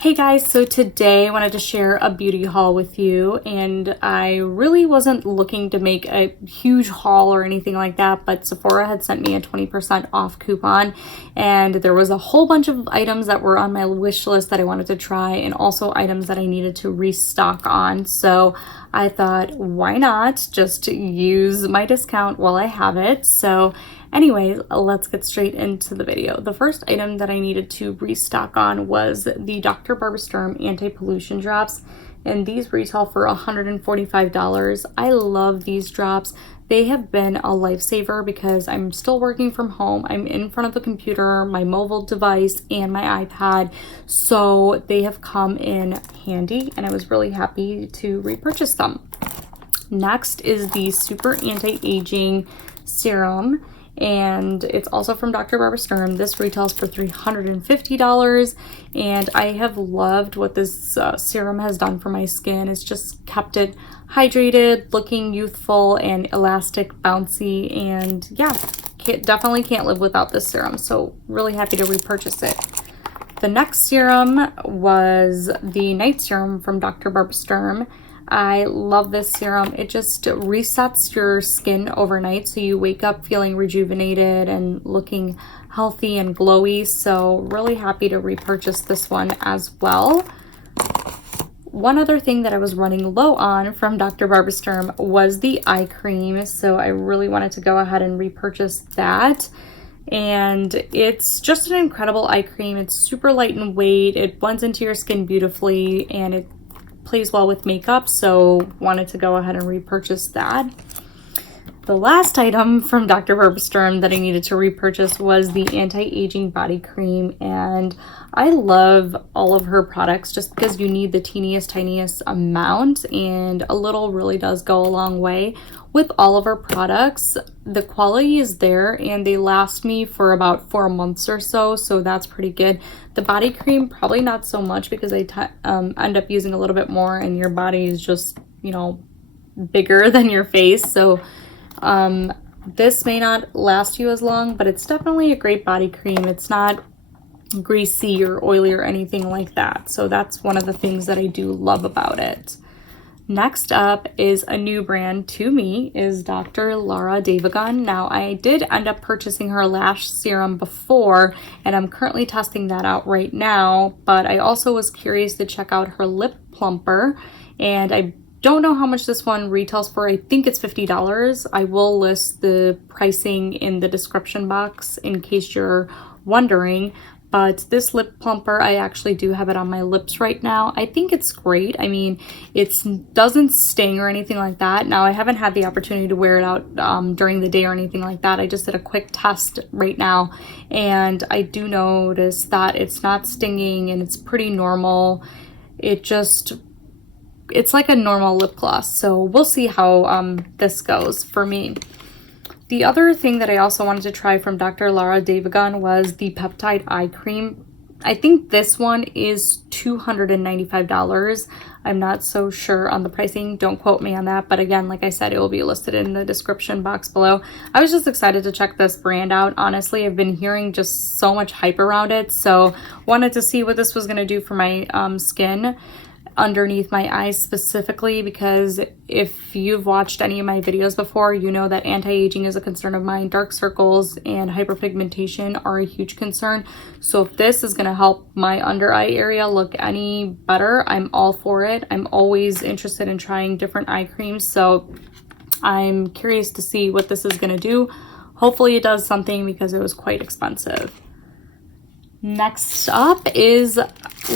Hey guys, so today I wanted to share a beauty haul with you, and I really wasn't looking to make a huge haul or anything like that, but Sephora had sent me a 20% off coupon, and there was a whole bunch of items that were on my wish list that I wanted to try, and also items that I needed to restock on. So I thought, why not just use my discount while I have it? So anyways, let's get straight into the video. The first item that I needed to restock on was the Dr. Barbara Sturm anti-pollution drops, and these retail for $145. I love these drops. They have been a lifesaver because I'm still working from home. I'm in front of the computer, my mobile device, and my iPad, so they have come in handy, and I was really happy to repurchase them. Next is the Super Anti-Aging Serum, and it's also from Dr. Barbara Sturm. This retails for $350, and I have loved what this serum has done for my skin. It's just kept it hydrated, looking youthful and elastic, bouncy, and yeah, definitely can't live without this serum, so really happy to repurchase it. The next serum was the Night Serum from Dr. Barbara Sturm. I love this serum. It just resets your skin overnight, so you wake up feeling rejuvenated and looking healthy and glowy. So really happy to repurchase this one as well. One other thing that I was running low on from Dr. Barbara Sturm was the eye cream, so I really wanted to go ahead and repurchase that. And it's just an incredible eye cream. It's super light in weight, it blends into your skin beautifully, and it plays well with makeup, so wanted to go ahead and repurchase that. The last item from Dr. Barbara Sturm that I needed to repurchase was the anti-aging body cream, and I love all of her products just because you need the tiniest amount, and a little really does go a long way. With all of her products, the quality is there and they last me for about 4 months or so, so that's pretty good. The body cream, probably not so much because I end up using a little bit more, and your body is just, you know, bigger than your face, so this may not last you as long, but it's definitely a great body cream. It's not greasy or oily or anything like that, so that's one of the things that I do love about it. Next up is a new brand to me, is Dr. Laura Davigon. Now, I did end up purchasing her lash serum before, and I'm currently testing that out right now, but I also was curious to check out her lip plumper, and I don't know how much this one retails for. I think it's $50. I will list the pricing in the description box in case you're wondering. But this lip plumper, I actually do have it on my lips right now. I think it's great. I mean, it doesn't sting or anything like that. Now, I haven't had the opportunity to wear it out during the day or anything like that. I just did a quick test right now, and I do notice that it's not stinging and it's pretty normal. It's like a normal lip gloss, so we'll see how this goes for me. The other thing that I also wanted to try from Dr. Laura Davigon was the Peptide Eye Cream. I think this one is $295. I'm not so sure on the pricing. Don't quote me on that. But again, like I said, it will be listed in the description box below. I was just excited to check this brand out. Honestly, I've been hearing just so much hype around it. So wanted to see what this was going to do for my skin underneath my eyes specifically, because if you've watched any of my videos before, you know that anti-aging is a concern of mine. Dark circles and hyperpigmentation are a huge concern, so if this is going to help my under eye area look any better, I'm all for it. I'm always interested in trying different eye creams, so I'm curious to see what this is going to do. Hopefully it does something because it was quite expensive. Next up is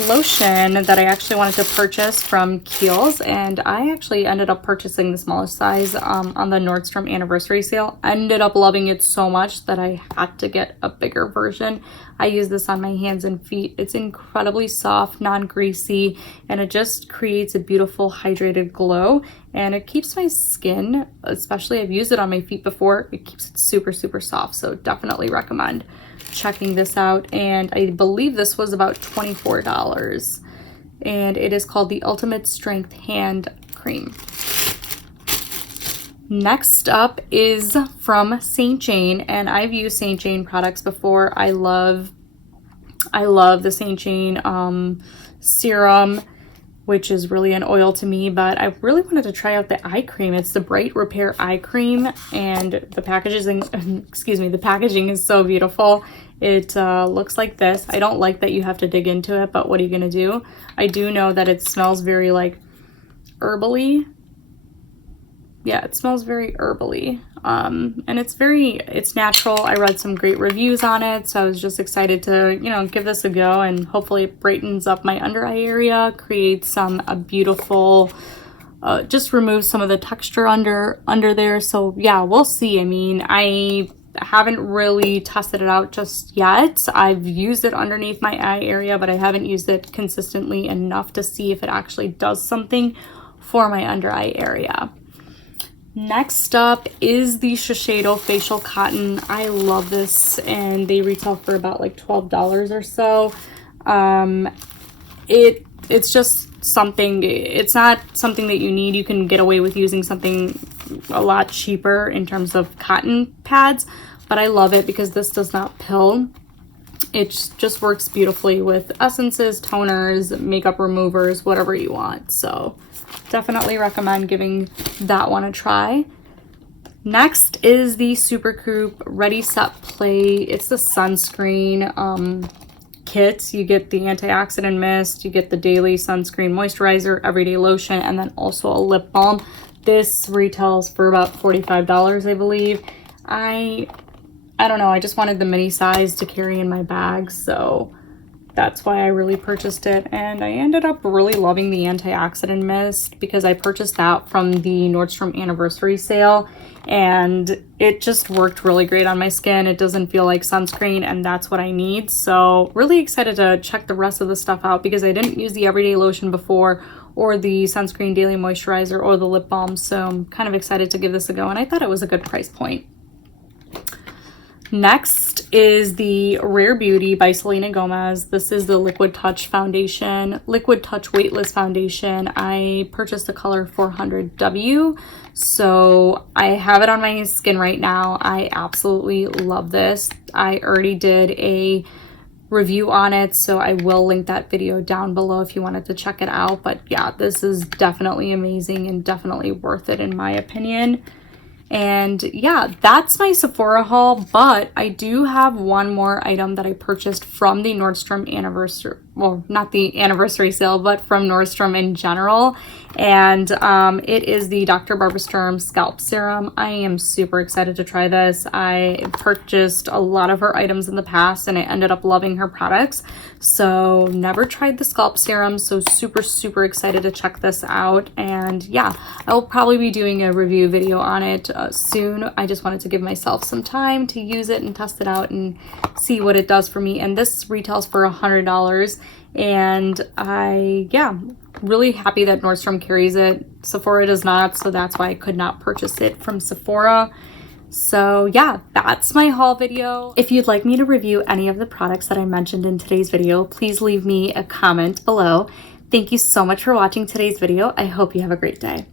lotion that I actually wanted to purchase from Kiehl's, and I actually ended up purchasing the smallest size on the Nordstrom anniversary sale. I ended up loving it so much that I had to get a bigger version. I use this on my hands and feet. It's incredibly soft, non-greasy, and it just creates a beautiful hydrated glow, and it keeps my skin, especially I've used it on my feet before, it keeps it super soft, so definitely recommend checking this out. And I believe this was about $24, and it is called the Ultimate Strength Hand Cream. Next up is from St. Jane, and I've used St. Jane products before. I love the St. Jane serum, which is really an oil to me, but I really wanted to try out the eye cream. It's the Bright Repair Eye Cream, and the packaging, excuse me, the packaging is so beautiful. It looks like this. I don't like that you have to dig into it, but what are you gonna do? I do know that it smells very like herbally. Yeah, it smells very herbally. And it's natural. I read some great reviews on it, so I was just excited to, you know, give this a go, and hopefully it brightens up my under eye area, creates some beautiful, just removes some of the texture under there. So yeah, we'll see. I mean, I haven't really tested it out just yet. I've used it underneath my eye area, but I haven't used it consistently enough to see if it actually does something for my under eye area. Next up is the Shiseido Facial Cotton. I love this, and they retail for about like $12 or so. It's just something, it's not something that you need. You can get away with using something a lot cheaper in terms of cotton pads, but I love it because this does not pill. It just works beautifully with essences, toners, makeup removers, whatever you want. So definitely recommend giving that one a try. Next is the Supergoop Ready Set Play. It's the sunscreen kit. You get the antioxidant mist, you get the daily sunscreen moisturizer, everyday lotion, and then also a lip balm. This retails for about $45, I believe. I don't know, I just wanted the mini size to carry in my bag, so that's why I really purchased it. And I ended up really loving the antioxidant mist because I purchased that from the Nordstrom anniversary sale, and it just worked really great on my skin. It doesn't feel like sunscreen, and that's what I need. So really excited to check the rest of the stuff out because I didn't use the everyday lotion before, or the sunscreen daily moisturizer, or the lip balm. So I'm kind of excited to give this a go, and I thought it was a good price point. Next is the Rare Beauty by Selena Gomez. This is the Liquid Touch Foundation, Liquid Touch Weightless Foundation. I purchased the color 400W, so I have it on my skin right now. I absolutely love this. I already did a review on it, so I will link that video down below if you wanted to check it out. But yeah, this is definitely amazing and definitely worth it in my opinion. And yeah, that's my Sephora haul, but I do have one more item that I purchased from the Nordstrom anniversary, well, not the anniversary sale, but from Nordstrom in general. And it is the Dr. Barbara Sturm Scalp Serum. I am super excited to try this. I purchased a lot of her items in the past, and I ended up loving her products. So never tried the Scalp Serum, so super excited to check this out. And yeah, I will probably be doing a review video on it soon. I just wanted to give myself some time to use it and test it out and see what it does for me. And this retails for $100, and yeah, really happy that Nordstrom carries it. Sephora does not, so that's why I could not purchase it from Sephora. So yeah, that's my haul video. If you'd like me to review any of the products that I mentioned in today's video, please leave me a comment below. Thank you so much for watching today's video. I hope you have a great day.